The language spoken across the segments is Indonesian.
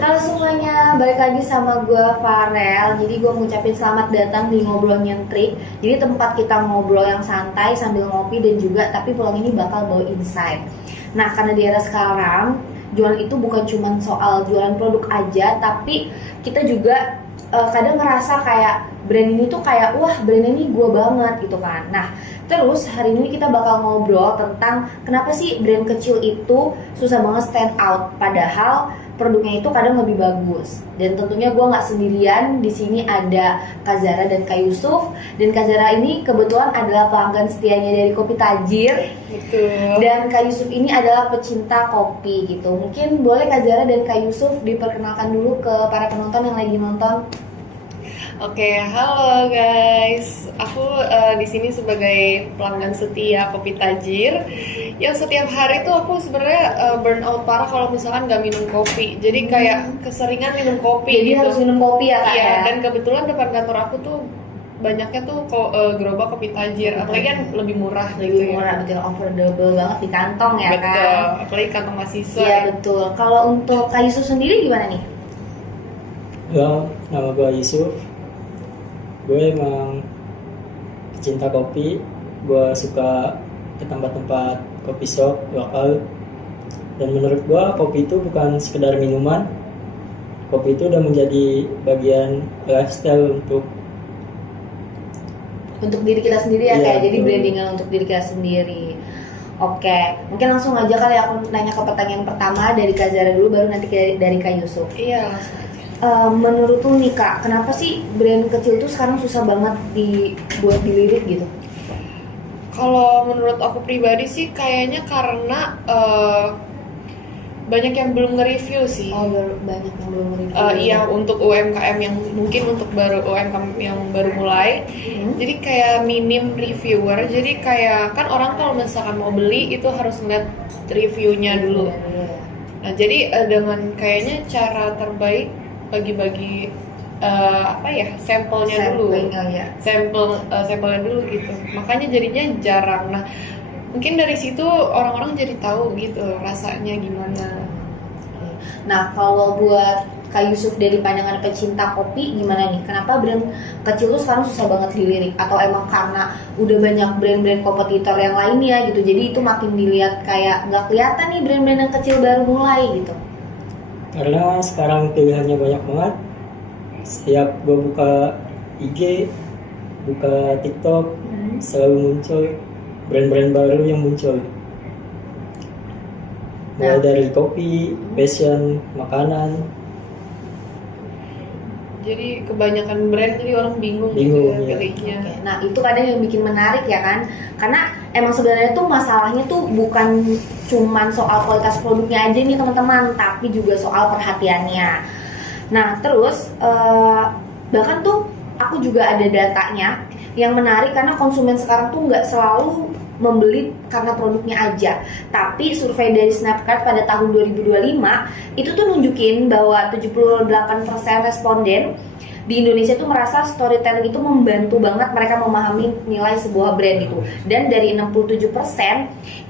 Halo semuanya, balik lagi sama gue Farel. Jadi gue ngucapin selamat datang di Ngobrol Nyentrik. Jadi tempat kita ngobrol yang santai sambil ngopi dan juga tapi pulang ini bakal bawa insight. Nah karena di era sekarang jualan itu bukan cuma soal jualan produk aja, tapi kita juga kadang ngerasa kayak brand ini tuh kayak wah brand ini gue banget gitu kan. Nah terus hari ini kita bakal ngobrol tentang kenapa sih brand kecil itu susah banget stand out padahal produknya itu kadang lebih bagus. Dan tentunya gue nggak sendirian, di sini ada Kak Zara dan Kak Yusuf. Dan Kak Zara ini kebetulan adalah pelanggan setianya dari Kopi Tajir. Betul. Dan Kak Yusuf ini adalah pecinta kopi gitu. Mungkin boleh Kak Zara dan Kak Yusuf diperkenalkan dulu ke para penonton yang lagi nonton. Oke, halo guys. Aku di sini sebagai pelanggan setia Kopi Tajir. Yang setiap hari tuh aku sebenarnya burnout parah kalau misalkan nggak minum kopi. Jadi kayak keseringan minum kopi. Jadi gitu. harus minum kopi ya Kak Iya, ya? dan kebetulan depan kantor aku tuh banyaknya tuh gerobak Kopi Tajir. Apalagi kan lebih murah gitu Lebih ya. murah, betul, affordable banget di kantong ya Betul. kan? Apalagi kantong mahasiswa. Iya betul. Kalau untuk Kak Yusuf sendiri gimana nih? Ya, nama gue Yusuf. Gue emang pecinta kopi. Gue suka ke tempat-tempat kopi shop lokal. Dan menurut gue kopi itu bukan sekedar minuman. Kopi itu udah menjadi bagian lifestyle Untuk diri kita sendiri ya Iya, kayak jadi betul. brandingan untuk diri kita sendiri. Oke, mungkin langsung aja kali aku nanya ke pertanyaan pertama dari Kak Zara dulu, baru nanti dari Kak Yusuf. Iya, langsung aja. Menurut lu nih Kak, kenapa sih brand kecil tuh sekarang susah banget dibuat dilirik gitu? Kalau menurut aku pribadi sih kayaknya karena banyak yang belum nge-review sih. Oh, banyak yang belum review. Iya, untuk UMKM yang mungkin untuk UMKM yang baru mulai. Jadi kayak minim reviewer. Jadi kayak kan orang kalau misalkan mau beli itu harus ngeliat reviewnya dulu. Nah, jadi dengan kayaknya cara terbaik bagi-bagi sampelnya dulu. Sampelnya dulu gitu. Makanya jadinya jarang. Nah, mungkin dari situ orang-orang jadi tahu gitu rasanya gimana. Nah, kalau buat Kak Yusuf dari pandangan pecinta kopi gimana nih? Kenapa brand kecil tuh sekarang susah banget dilirik? Atau emang karena udah banyak brand-brand kompetitor yang lainnya gitu, jadi itu makin dilihat kayak nggak kelihatan nih brand-brand yang kecil baru mulai gitu? karena sekarang pilihannya banyak banget. Setiap gue buka IG, buka TikTok, selalu muncul brand-brand baru yang muncul. Mulai dari kopi, fashion, makanan. Jadi kebanyakan brand jadi orang bingung Bingung, gitu ya iya. pilihnya. Oke, nah itu kadang yang bikin menarik ya kan, karena emang sebenarnya tuh masalahnya tuh bukan cuman soal kualitas produknya aja nih teman-teman, tapi juga soal perhatiannya. Nah terus bahkan tuh aku juga ada datanya yang menarik karena konsumen sekarang tuh nggak selalu membeli karena produknya aja, tapi survei dari Snapchat pada tahun 2025 itu tuh nunjukin bahwa 78% responden di Indonesia tuh merasa storytelling itu membantu banget mereka memahami nilai sebuah brand itu. Dan dari 67%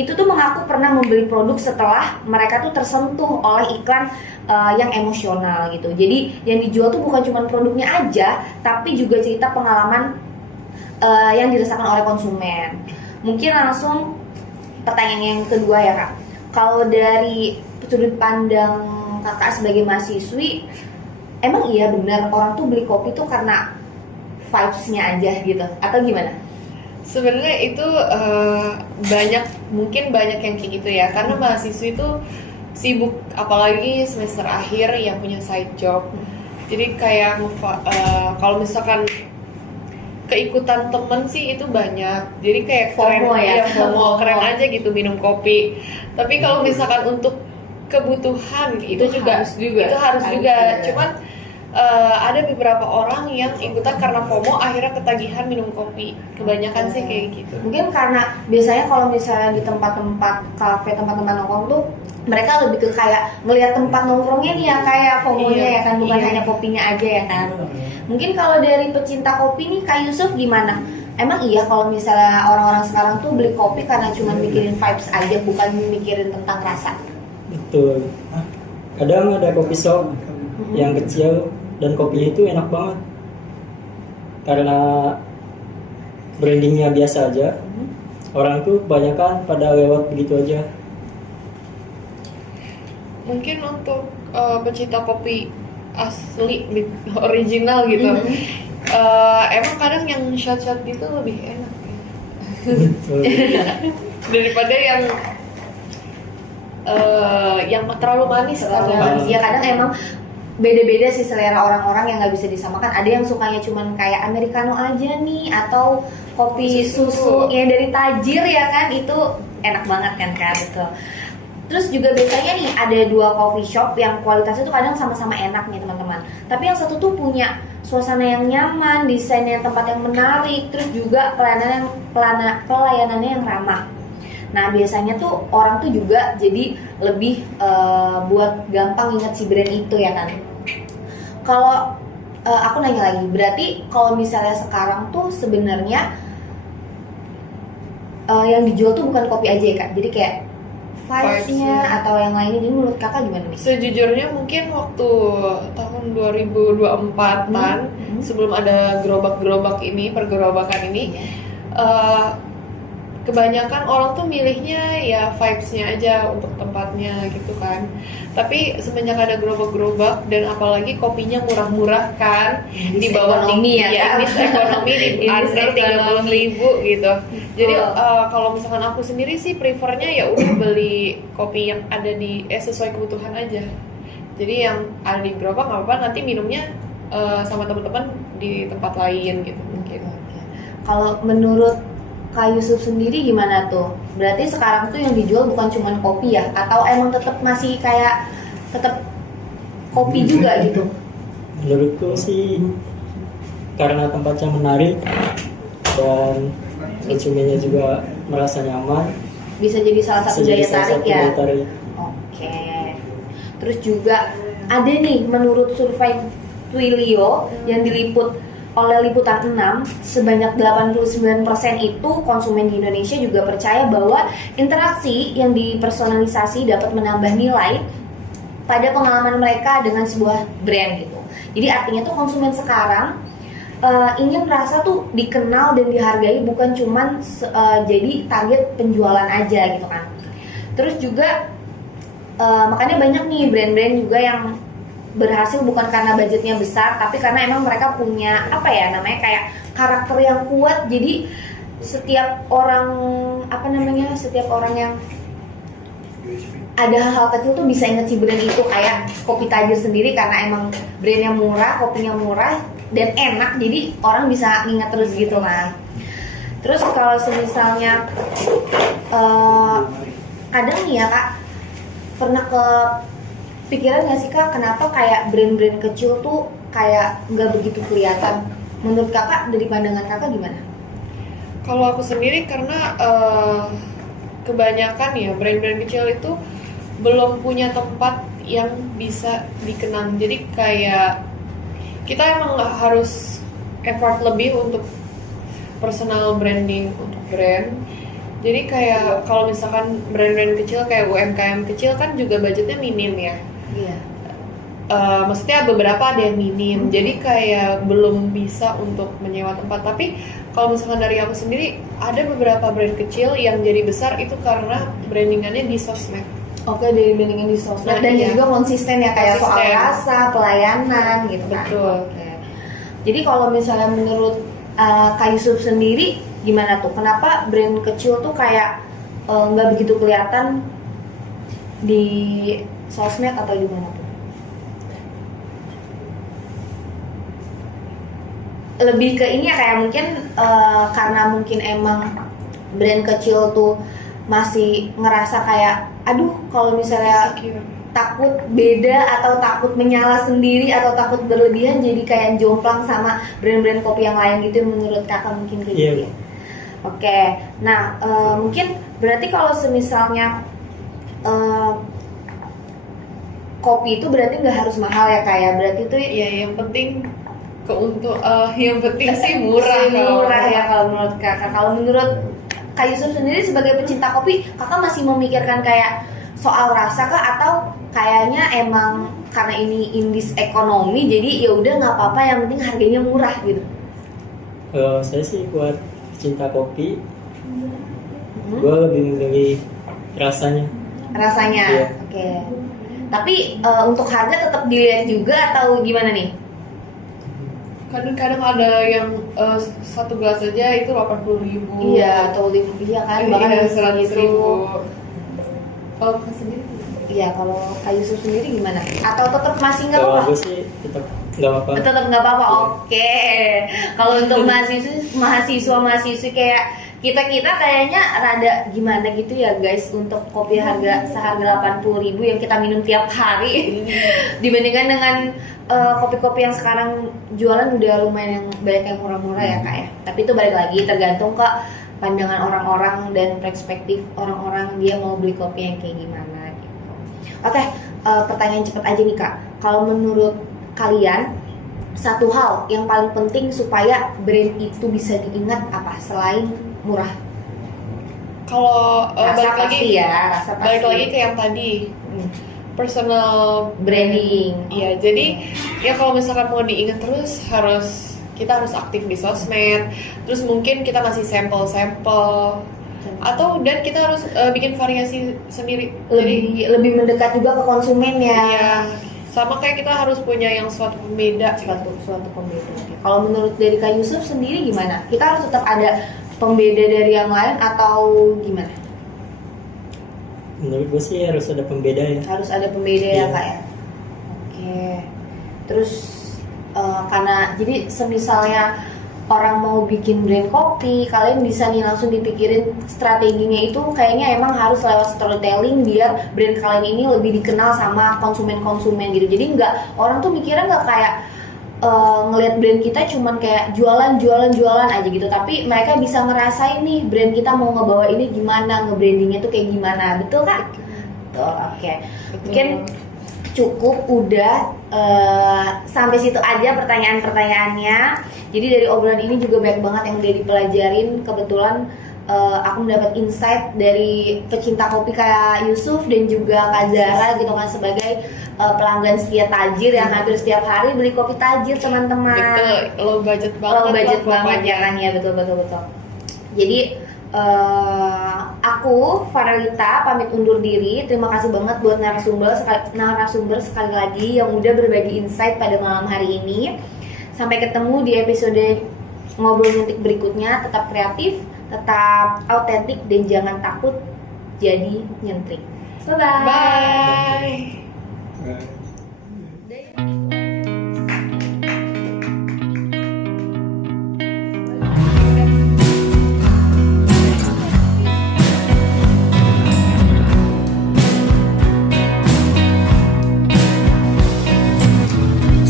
itu tuh mengaku pernah membeli produk setelah mereka tuh tersentuh oleh iklan yang emosional gitu. Jadi yang dijual tuh bukan cuma produknya aja, tapi juga cerita pengalaman yang dirasakan oleh konsumen. Mungkin langsung pertanyaan yang kedua ya Kak. Kalau dari sudut pandang Kakak sebagai mahasiswi, emang iya benar orang tuh beli kopi tuh karena vibes-nya aja gitu atau gimana? Sebenarnya itu mungkin banyak yang kayak gitu ya, karena mahasiswa itu sibuk, apalagi semester akhir yang punya side job. Jadi kayak kalau misalkan keikutan temen sih itu banyak, jadi kayak FOMO ya? FOMO, keren aja gitu minum kopi. Tapi kalau misalkan untuk kebutuhan itu harus juga. Cuman ada beberapa orang yang ikutan karena FOMO akhirnya ketagihan minum kopi. Kebanyakan sih kayak gitu. Mungkin karena biasanya kalau misalnya di tempat-tempat kafe, tempat-tempat nongkrong tuh mereka lebih ke kayak ngelihat tempat nongkrongnya nih ya kayak FOMO-nya ya kan, bukan hanya kopinya aja ya kan. Mungkin kalau dari pecinta kopi nih Kak Yusuf gimana? Emang iya kalau misalnya orang-orang sekarang tuh beli kopi karena cuma mikirin vibes aja, bukan mikirin tentang rasa? Betul. Kadang ada kopi shop yang kecil, dan kopi itu enak banget karena brandingnya biasa aja. Orang tuh kebanyakan pada lewat begitu aja. Mungkin untuk pecinta kopi asli original gitu, emang kadang yang shot-shot gitu lebih enak daripada yang terlalu manis kan. Ya kadang emang beda-beda sih selera orang-orang, yang nggak bisa disamakan. Ada yang sukanya cuman kayak americano aja nih, atau kopi susu yang dari tajir ya kan, itu enak banget kan gitu. Terus juga biasanya nih ada dua coffee shop yang kualitasnya tuh kadang sama-sama enak nih teman-teman, tapi yang satu tuh punya suasana yang nyaman, desainnya tempat yang menarik, terus juga pelayanannya yang ramah. Nah biasanya tuh orang tuh juga jadi lebih buat gampang ingat si brand itu ya kan. Kalau aku nanya lagi, berarti kalau misalnya sekarang tuh sebenarnya yang dijual tuh bukan kopi aja ya kak, jadi kayak vibes-nya atau yang lainnya. Jadi menurut kakak gimana nih? Sejujurnya mungkin waktu tahun 2024-an sebelum ada gerobak-gerobak ini, pergerobakan ini, kebanyakan orang tuh milihnya ya vibes-nya aja untuk tempatnya gitu kan. Tapi semenjak ada gerobak-gerobak dan apalagi kopinya murah-murah kan, di bawah ekonomi ya, indeks ekonomi di under 30.000 gitu. Jadi kalau misalkan aku sendiri sih prefernya ya udah beli kopi yang ada di sesuai kebutuhan aja. Jadi yang ada di gerobak nggak apa-apa, nanti minumnya sama teman-teman di tempat lain gitu mungkin. Kalau menurut Kak Yusuf sendiri gimana tuh? Berarti sekarang tuh yang dijual bukan cuma kopi ya? Atau emang tetap masih kayak tetap kopi juga gitu? Menurutku sih karena tempatnya menarik dan konsumennya juga merasa nyaman, bisa jadi salah satu daya tarik ya? Oke. Terus juga ada nih menurut survei Twilio yang diliput oleh Liputan 6, sebanyak 89% itu konsumen di Indonesia juga percaya bahwa interaksi yang dipersonalisasi dapat menambah nilai pada pengalaman mereka dengan sebuah brand gitu. Jadi artinya tuh konsumen sekarang ingin merasa tuh dikenal dan dihargai, bukan cuman jadi target penjualan aja gitu kan. Terus juga makanya banyak nih brand-brand juga yang berhasil bukan karena budgetnya besar, tapi karena emang mereka punya apa ya namanya kayak karakter yang kuat. Jadi setiap orang setiap orang yang ada hal kecil tuh bisa inget si brand itu. Kayak kopi tajir sendiri karena emang brandnya murah, kopinya murah dan enak, jadi orang bisa ingat terus gitu kan. Terus kalau misalnya kadang nih ya kak, pernah pikiran nggak sih kak, kenapa kayak brand-brand kecil tuh kayak nggak begitu kelihatan? Menurut kakak, dari pandangan kakak gimana? Kalau aku sendiri karena kebanyakan ya brand-brand kecil itu belum punya tempat yang bisa dikenang. Jadi kayak kita emang nggak harus effort lebih untuk personal branding untuk brand. Jadi kayak kalau misalkan brand-brand kecil kayak UMKM kecil kan juga budgetnya minim ya. Iya. Maksudnya beberapa ada yang minim, jadi kayak belum bisa untuk menyewa tempat. Tapi kalau misalkan dari aku sendiri, ada beberapa brand kecil yang jadi besar itu karena brandingannya di sosmed. Oke, dari brandingan di sosmed dan iya. juga konsisten ya, kayak soal rasa, pelayanan gitu kan. Betul. Oke. Jadi kalau misalnya menurut Kak Yusuf sendiri gimana tuh? Kenapa brand kecil tuh kayak nggak begitu kelihatan di sosmed atau gimana tuh? Lebih ke ini ya, kayak mungkin karena mungkin emang brand kecil tuh masih ngerasa kayak aduh kalau misalnya takut beda atau takut menyala sendiri atau takut berlebihan, jadi kayak jomplang sama brand-brand kopi yang lain gitu. Menurut kakak mungkin kayak gitu ya? Oke, nah mungkin berarti kalau semisalnya kopi itu berarti nggak harus mahal ya kayak, berarti itu ya yang penting yang penting sih murah. Murah ya kalau menurut kakak. Kalau menurut Kak Yusuf sendiri sebagai pecinta kopi, kakak masih memikirkan kayak soal rasa kah, atau kayaknya emang karena ini indis ekonomi jadi ya udah nggak apa-apa yang penting harganya murah gitu? Kalau saya sih buat cinta kopi, Hmm? gue lebih memilih rasanya. Rasanya, Iya. oke. Tapi untuk harga tetap dilihat juga atau gimana nih? Kadang ada yang satu gelas aja itu 80.000. Iya, atau iya kan, bahkan Iya, bisa 100.000. Kalau Kak sendiri? Iya, kalau Kak Yusuf sendiri gimana? Atau tetap masih nggak Kalau apa-apa? gue sih tetap nggak apa-apa. Tetap nggak apa-apa, Iya. oke. Kalau untuk mahasiswa kayak kita kayaknya rada gimana gitu ya guys, untuk kopi seharga 80.000 yang kita minum tiap hari dibandingkan dengan kopi-kopi yang sekarang jualan udah lumayan yang banyak yang murah-murah ya Kak ya. Tapi itu balik lagi tergantung ke pandangan orang-orang dan perspektif orang-orang dia mau beli kopi yang kayak gimana gitu. Oke, pertanyaan cepat aja nih Kak. Kalau menurut kalian satu hal yang paling penting supaya brand itu bisa diingat apa selain murah? Kalau Rasa pasti ya, rasa pasti. balik lagi ke yang tadi, personal Branding. Iya, jadi ya kalau misalkan mau diingat terus kita harus aktif di sosmed, terus mungkin kita ngasih sampel-sampel, atau dan kita harus bikin variasi sendiri. Jadi lebih mendekat juga ke konsumen ya. ya sama kayak kita harus punya yang suatu pembeda. Suatu pembeda. Kalau menurut dari Kak Yusuf sendiri gimana? Kita harus tetap ada pembeda dari yang lain atau gimana? Menurut gue sih harus ada pembeda ya. Harus ada pembeda ya Iya. Kak ya. Oke. Terus karena jadi semisalnya orang mau bikin brand kopi, kalian bisa nih langsung dipikirin strateginya itu kayaknya emang harus lewat storytelling biar brand kalian ini lebih dikenal sama konsumen-konsumen gitu. Jadi nggak, orang tuh mikirnya nggak kayak ngelihat brand kita cuman kayak jualan aja gitu, tapi mereka bisa ngerasain nih brand kita mau ngebawa ini gimana, nge-brandingnya tuh kayak gimana, betul Kak? Betul, oke. Mungkin cukup udah sampai situ aja pertanyaan-pertanyaannya. Jadi dari obrolan ini juga banyak banget yang udah dipelajarin. Kebetulan aku mendapat insight dari pecinta kopi kayak Yusuf dan juga Kak Zara gitu kan, sebagai pelanggan setia Tajir yang hampir setiap hari beli kopi Tajir teman-teman. Betul, low budget banget. Low budget lah banget pokoknya. ya kan, ya betul. Jadi aku Farelita pamit undur diri. Terima kasih banget buat narasumber sekali lagi yang udah berbagi insight pada malam hari ini. Sampai ketemu di episode ngobrol nyentik berikutnya. Tetap kreatif, tetap autentik, dan jangan takut jadi nyentrik. Bye bye.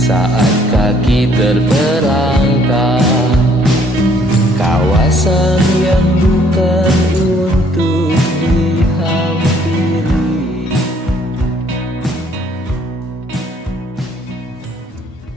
Saat kaki terperangkap kawasan yang